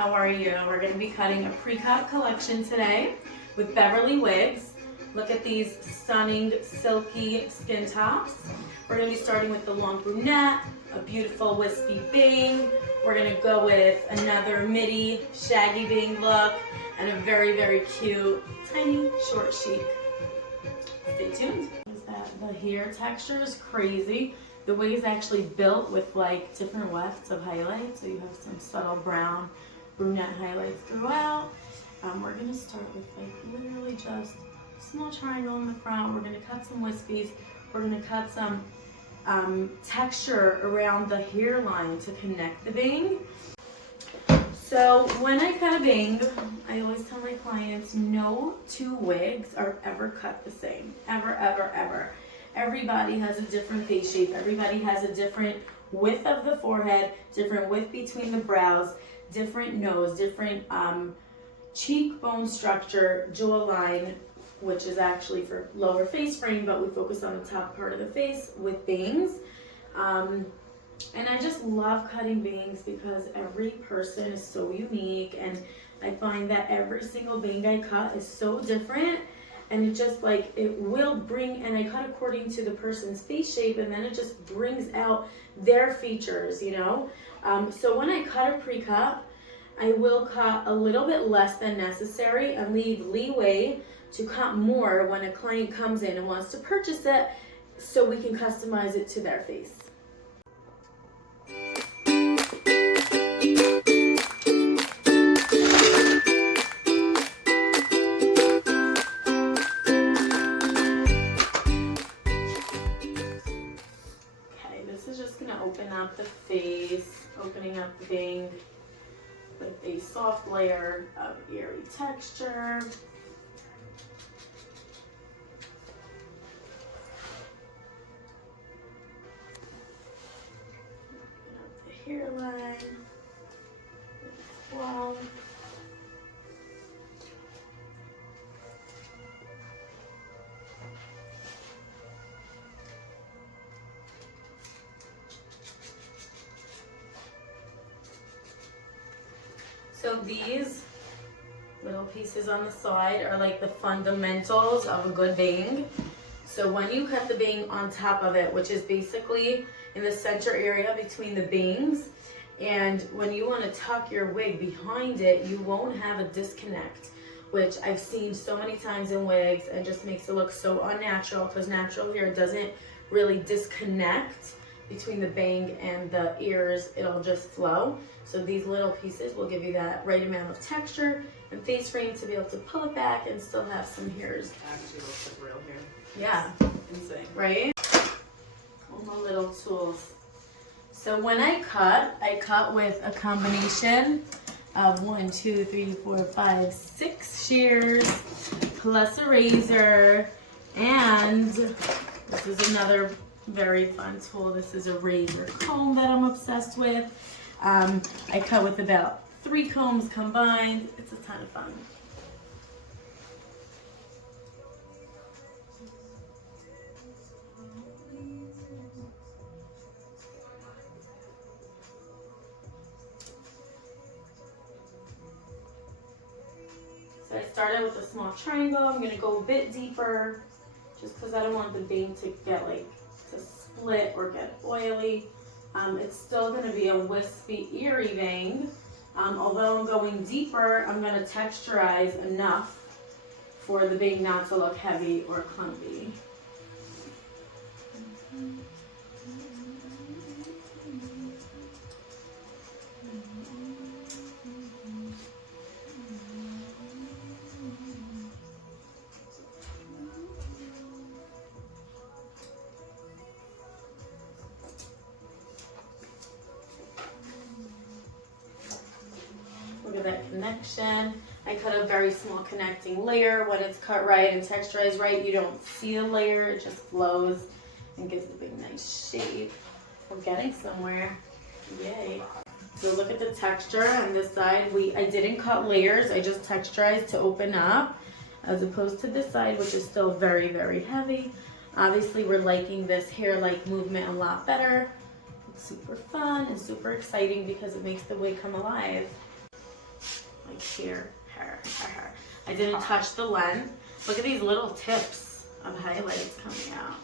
how are you? We're going to be cutting a pre-cut collection today with Beverly Wigs. Look at these stunning silky skin tops. We're going to be starting with the long brunette, a beautiful wispy bang. We're going to go with another midi shaggy bang look and a very, very cute tiny short chic. Stay tuned. The hair texture is crazy. The wig is actually built with like different wefts of highlights, so you have some subtle brown, brunette highlights throughout. We're gonna start with like literally just a small triangle in the front. We're gonna cut some wispies. We're gonna cut some texture around the hairline to connect the bang. So when I cut a bang, I always tell my clients no two wigs are ever cut the same. Ever, ever, ever. Everybody has a different face shape. Everybody has a different width of the forehead, different width between the brows, different nose, different cheekbone structure, jawline, which is actually for lower face frame, but we focus on the top part of the face with bangs. And I just love cutting bangs because every person is so unique, and I find that every single bang I cut is so different, and it just like, it will bring, and I cut according to the person's face shape, and then it just brings out their features, you know? So when I cut a pre-cut, I will cut a little bit less than necessary and leave leeway to cut more when a client comes in and wants to purchase it, so we can customize it to their face. Open up the face, opening up the bang with a soft layer of airy texture. Open up the hairline as well. So these little pieces on the side are like the fundamentals of a good bang. So when you cut the bang on top of it, which is basically in the center area between the bangs, and when you want to tuck your wig behind it, you won't have a disconnect, which I've seen so many times in wigs and just makes it look so unnatural, because natural hair doesn't really disconnect between the bang and the ears. It'll just flow. So these little pieces will give you that right amount of texture and face frame to be able to pull it back and still have some hairs. Actually looks like real hair. Yeah. Insane. Right? All my little tools. So when I cut with a combination of 1, 2, 3, 4, 5, 6 shears plus a razor, and this is another very fun tool. This is a razor comb that I'm obsessed with. I cut with about 3 combs combined. It's a ton of fun. So I started with a small triangle. I'm going to go a bit deeper just because I don't want the bang to get like to split or get oily. It's still going to be a wispy, eerie bang. Although I'm going deeper, I'm going to texturize enough for the bang not to look heavy or clumpy. Look at that connection. I cut a very small connecting layer. When it's cut right and texturized right, you don't see a layer. It just flows and gives the big nice shape. We're getting somewhere. Yay. So look at the texture on this side. I didn't cut layers. I just texturized to open up, as opposed to this side, which is still very, very heavy. Obviously, we're liking this hair-like movement a lot better. It's super fun and super exciting because it makes the wig come alive. like here, here. I didn't touch the lens. Look at these little tips of highlights coming out.